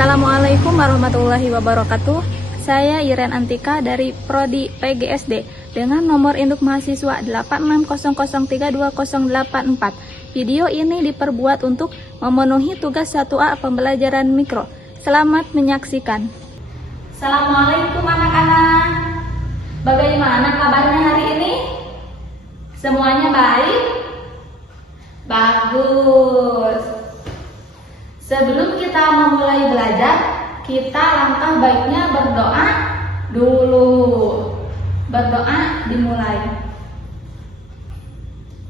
Assalamualaikum warahmatullahi wabarakatuh. Saya Iren Antika dari Prodi PGSD dengan nomor induk mahasiswa 8600320084. Video ini diperbuat untuk memenuhi tugas 1A pembelajaran mikro. Selamat menyaksikan. Assalamualaikum anak-anak. Bagaimana kabarnya hari ini? Semuanya baik? Bagus. Sebelum kita memulai belajar, kita langkah baiknya berdoa dulu. Berdoa dimulai.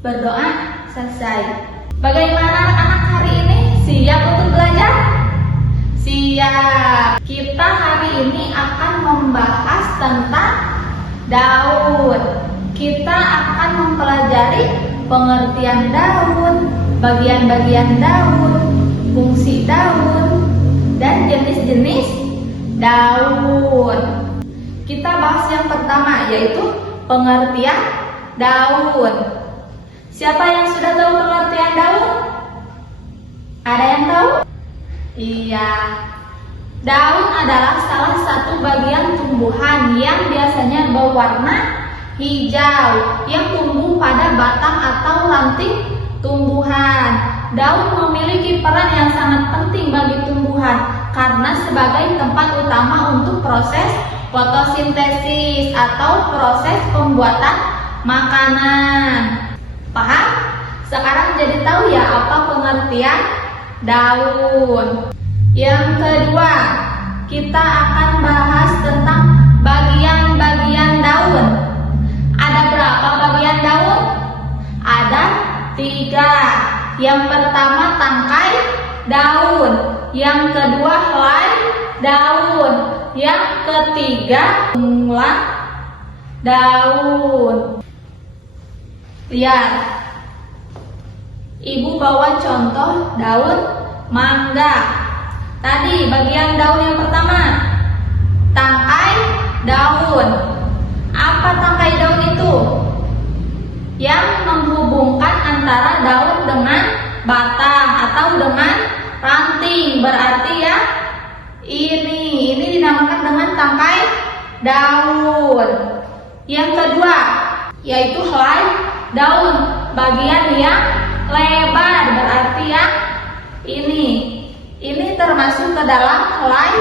Berdoa selesai. Bagaimana anak-anak hari ini? Siap untuk belajar? Siap. Kita hari ini akan membahas tentang daun. Kita akan mempelajari pengertian daun, bagian-bagian daun, fungsi daun, dan jenis-jenis daun. Kita bahas yang pertama, yaitu pengertian daun. Siapa yang sudah tahu pengertian daun? Ada yang tahu? Iya. Daun adalah salah satu bagian tumbuhan yang biasanya berwarna hijau yang tumbuh pada batang atau ranting tumbuhan. Daun memiliki peran yang sangat penting bagi tumbuhan karena sebagai tempat utama untuk proses fotosintesis atau proses pembuatan makanan. Paham? Sekarang jadi tahu ya apa pengertian daun. Yang kedua, kita akan bahas tentang bagian-bagian daun. Ada berapa bagian daun? Ada 3. Yang pertama tangkai daun, yang kedua helai daun, yang ketiga mula daun. Lihat, Ibu bawa contoh daun mangga. Tadi bagian daun yang pertama tangkai daun. Apa tangkai daun itu? Yang menghubungkan antara daun dengan batang atau dengan ranting. Berarti ya ini dinamakan dengan tangkai daun. Yang kedua yaitu helai daun, bagian yang lebar. Berarti ya ini termasuk ke dalam helai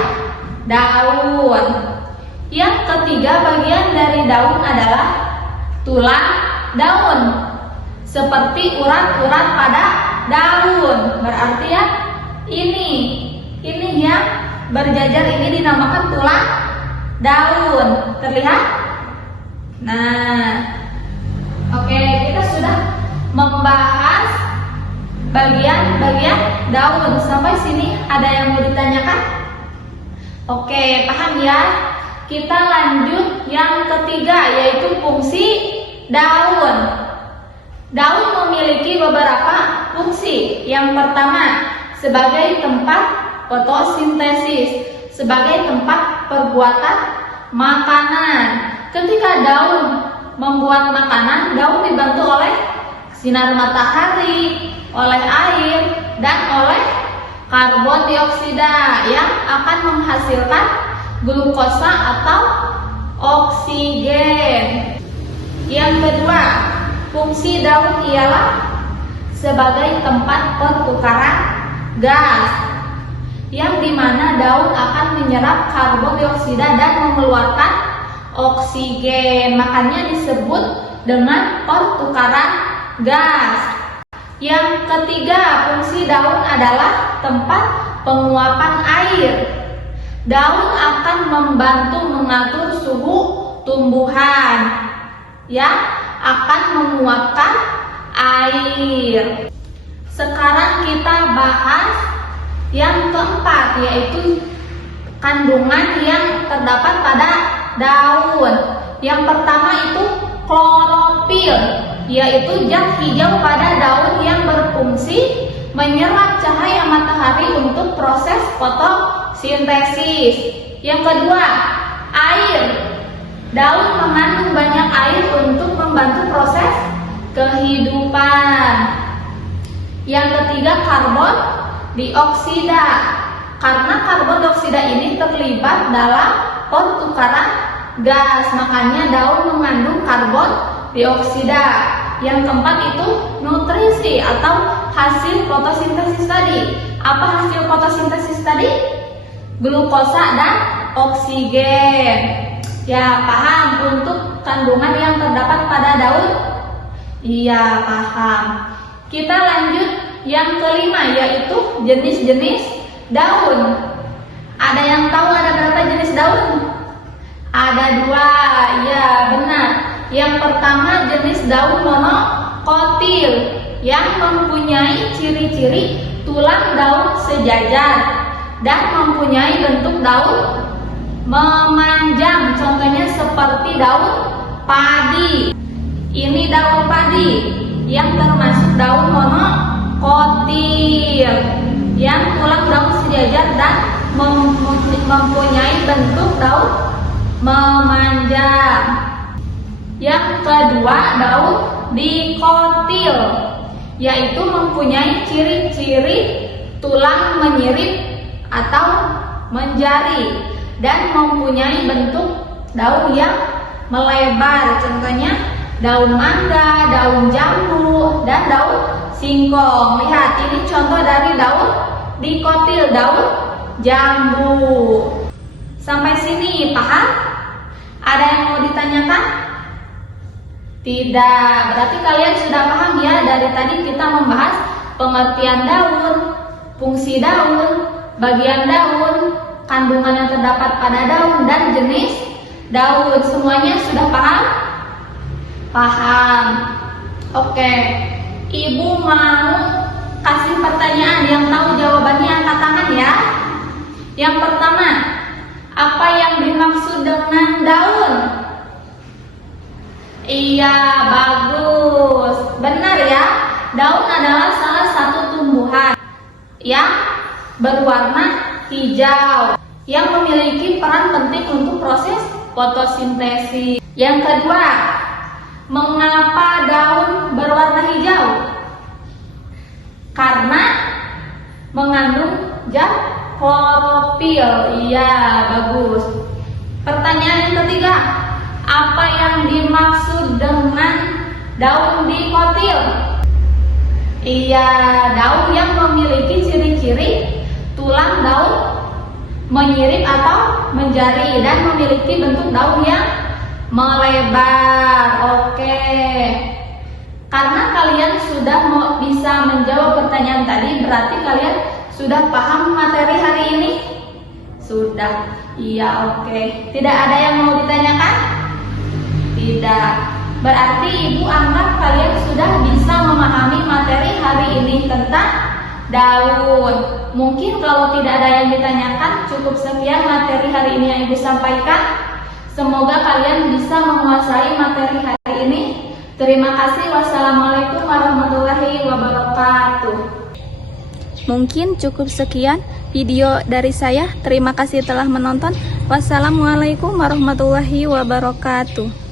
daun. Yang ketiga bagian dari daun adalah tulang daun, seperti urat-urat pada daun. Berarti ya ini yang berjajar ini dinamakan tulang daun. Terlihat? Nah, oke, kita sudah membahas bagian-bagian daun. Sampai sini ada yang mau ditanyakan? Oke, paham ya? Kita lanjut yang ketiga, yaitu fungsi daun. Daun memiliki beberapa fungsi. Yang pertama, sebagai tempat fotosintesis, sebagai tempat perbuatan makanan. Ketika daun membuat makanan, daun dibantu oleh sinar matahari, oleh air, dan oleh karbon dioksida yang akan menghasilkan glukosa atau oksigen. Yang kedua, fungsi daun ialah sebagai tempat pertukaran gas, yang dimana daun akan menyerap karbon dioksida dan mengeluarkan oksigen. Makanya disebut dengan pertukaran gas. Yang ketiga, fungsi daun adalah tempat penguapan air. Daun akan membantu mengatur suhu tumbuhan yang akan menguapkan air. Sekarang kita bahas yang keempat, yaitu kandungan yang terdapat pada daun. Yang pertama itu klorofil, yaitu zat hijau pada daun yang berfungsi menyerap cahaya matahari untuk proses fotosintesis. Yang kedua, air. Daun mengandung banyak air untuk membantu proses kehidupan. Yang ketiga, karbon dioksida. Karena karbon dioksida ini terlibat dalam pertukaran gas, makanya daun mengandung karbon dioksida. Yang keempat itu nutrisi atau hasil fotosintesis tadi. Apa hasil fotosintesis tadi? Glukosa dan oksigen. Ya, paham untuk kandungan yang terdapat pada daun? Iya, paham. Kita lanjut yang kelima, yaitu jenis-jenis daun. Ada yang tahu ada berapa jenis daun? Ada 2, ya benar. Yang pertama jenis daun monokotil yang mempunyai ciri-ciri tulang daun sejajar dan mempunyai bentuk daun memanjang. Contohnya seperti daun padi. Ini daun padi yang termasuk daun monokotil yang tulang daun sejajar dan mempunyai bentuk daun memanjang. Yang kedua daun dikotil, yaitu mempunyai ciri-ciri tulang menyirip atau menjari dan mempunyai bentuk daun yang melebar. Contohnya daun mangga, daun jambu, dan daun singkong. Lihat, ini contoh dari daun dikotil, daun jambu. Sampai sini paham? Ada yang mau ditanyakan? Tidak, berarti kalian sudah paham ya. Dari tadi kita membahas pengertian daun, fungsi daun, bagian daun, kandungan yang terdapat pada daun, dan jenis daun. Semuanya sudah paham? Paham. Oke, Ibu mau kasih pertanyaan. Yang tahu jawabannya angkat tangan ya. Yang pertama, apa yang dimaksud dengan daun? Iya, bagus. Benar ya. Daun adalah salah satu tumbuhan yang berwarna hijau yang memiliki peran penting untuk proses fotosintesis. Yang kedua, mengapa daun berwarna hijau? Karena mengandung zat klorofil. Iya, bagus. Pertanyaan yang ketiga, apa yang dimaksud dengan daun dikotil? Iya, daun yang memiliki ciri-ciri tulang daun menyirip atau menjari dan memiliki bentuk daun yang melebar. Oke. Karena kalian sudah bisa menjawab pertanyaan tadi, berarti kalian sudah paham materi hari ini? Sudah. Iya, oke. Tidak ada yang mau ditanyakan? Tidak. Berarti Ibu anggap kalian sudah bisa memahami materi hari ini tentang daun. Mungkin kalau tidak ada yang ditanyakan, cukup sekian materi hari ini yang Ibu sampaikan. Semoga kalian bisa menguasai materi hari ini. Terima kasih. Wassalamualaikum warahmatullahi wabarakatuh. Mungkin cukup sekian video dari saya. Terima kasih telah menonton. Wassalamualaikum warahmatullahi wabarakatuh.